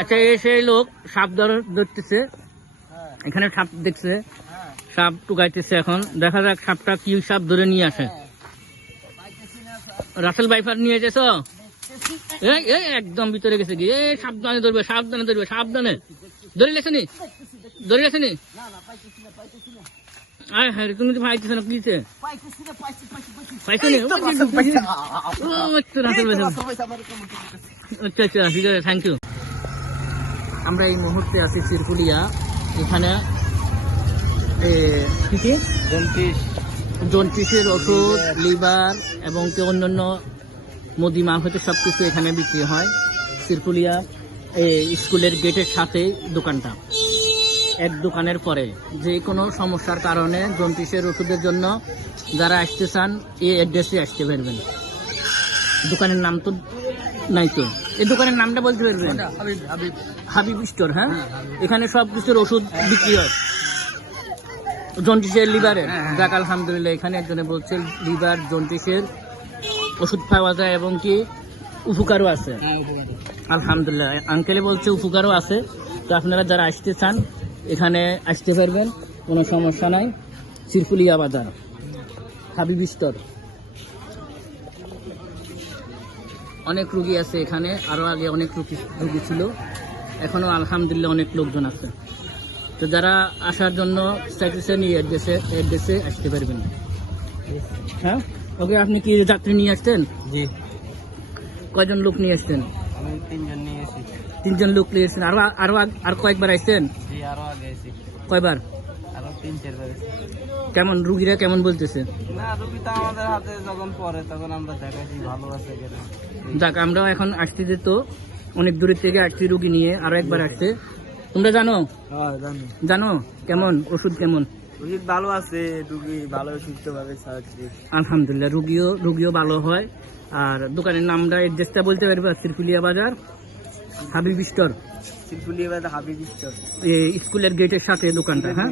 আচ্ছা, সেই লোক সাপ ধরতেছে, এখানে সাপ দেখছে, সাপ টুকাইতেছে। এখন দেখা যাক সাপটা কি সাপ ধরে নিয়ে আসে। রাসেল ভাইপার নিয়ে এসেছ? একদম ভিতরে গেছে গিয়ে, সাবধানে ধরবে, সাবধানে ধরবে, সাবধানে ধরে লেছেনি, ধরে লেছেনি। আয় হ্যাঁ, তুমি তো পাইতেছ না, কিছে পাইছো? আচ্ছা আচ্ছা, ঠিক আছে, থ্যাংক ইউ। আমরা এই মুহূর্তে আছি চিরকুলিয়া। এখানে কি জন্ডিসের ওষুধ, লিভার এবং কি অন্যান্য মুদিমা হতে সবকিছু এখানে বিক্রি হয়। চিরকুলিয়া স্কুলের গেটের সাথে দোকানটা, এক দোকানের পরে। যে কোনো সমস্যার কারণে জন্ডিসের ওষুধের জন্য যারা আসতে চান এই অ্যাড্রেসে আসতে পারবেন। দোকানের নাম তো নাই তো, এই দোকানের নামটা বলতে পারবেন? হাবিব স্টোর। হ্যাঁ, এখানে সব কিছুর ওষুধ বিক্রি হয়, জন্ডিসের, লিভারের। যাক আলহামদুলিল্লাহ, এখানে একজনে বলছে লিভার জন্ডিসের ওষুধ পাওয়া যায় এবং কি উপকারও আছে। আলহামদুলিল্লাহ, আঙ্কেলে বলছে উপকারও আছে। তো আপনারা যারা আসতে চান এখানে আসতে পারবেন, কোনো সমস্যা নাই। চিরকুলিয়া বাজার, হাবিব স্টোর। অনেক রুগী আছে এখানে, আরও আগে অনেক রুগী ছিল, এখনও আলহামদুলিল্লাহ অনেক লোকজন আছে। তো যারা আসার জন্য চাইতেছেন এই অ্যাড্রেসে আসতে পারবেন। হ্যাঁ, ওকে। আপনি কি যাত্রী নিয়ে আসছেন? জি। কয়জন লোক নিয়ে আসছেন? আমি 3 জন নিয়ে এসেছি। 3 জন লোক নিয়ে এসেছেন। আর কয়েকবার আসছেন? জি, আরো আগে এসেছি। কয়বার? আরো 3-4 বার এসেছি। কেমন রুগীরা কেমন বলতেছে? না, রুগী তো আমাদের হাতে যখন পড়ে তখন আমরা দেখাচ্ছি ভালো আছে কিনা। যাক, আমরাও এখন আসতে যেত, অনেক দূরের থেকে আসছি রুগী নিয়ে, আরো একবার আসছে। তোমরা জানো? হ্যাঁ, জানি। জানো কেমন ওষুধ, কেমন রুগী ভালো আছে, রুগী ভালো সুস্থভাবে সাহায্য। আলহামদুলিল্লাহ, রুগীও ভালো হয়। আর দোকানের নামটা, অ্যাড্রেসটা বলতে পারবে? চিরকুলিয়া বাজার, হাবিব স্টোর। চিরকুলিয়া বাজার, হাবিব স্টোর, এই স্কুলের গেটের সাথে দোকানটা। হ্যাঁ,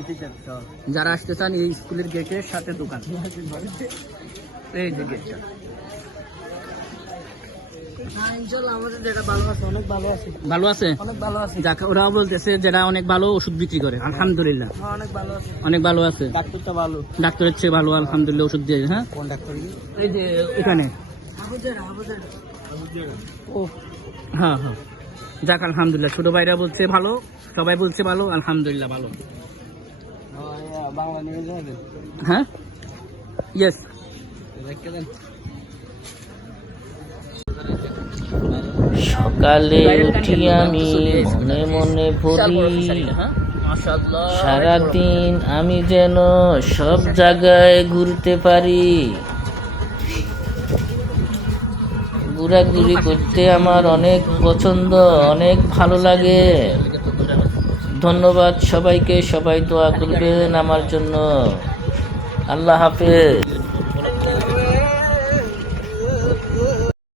যারা আসতে চান এই স্কুলের গেটের সাথে দোকান, এই যে গেটটা। ভালো আছে? যাক, ওরাও বলতেছে যারা অনেক ভালো ওষুধ বিক্রি করে, আলহামদুলিল্লাহ অনেক ভালো আছে। ডাক্তারটা ভালো, ডাক্তারের চেয়ে ভালো আলহামদুলিল্লাহ ওষুধ দিয়ে। হ্যাঁ, কোন ডাক্তার? এই যে এখানে। ও হ্যাঁ হ্যাঁ, যাক আলহামদুলিল্লাহ, ছোট ভাইরা বলছে ভালো, সবাই বলছে ভালো, আলহামদুলিল্লাহ ভালো। বাংলা নিউজ হবে? হ্যাঁ, ইয়েস। সকালে উঠি আমি মনে মনে বলি, সারাদিন আমি যেন সব জায়গায় ঘুরতে পারি। ঘোরাঘুরি করতে আমার অনেক পছন্দ, অনেক ভালো লাগে। ধন্যবাদ সবাইকে, সবাই দোয়া করবেন আমার জন্য। আল্লাহ হাফেজ।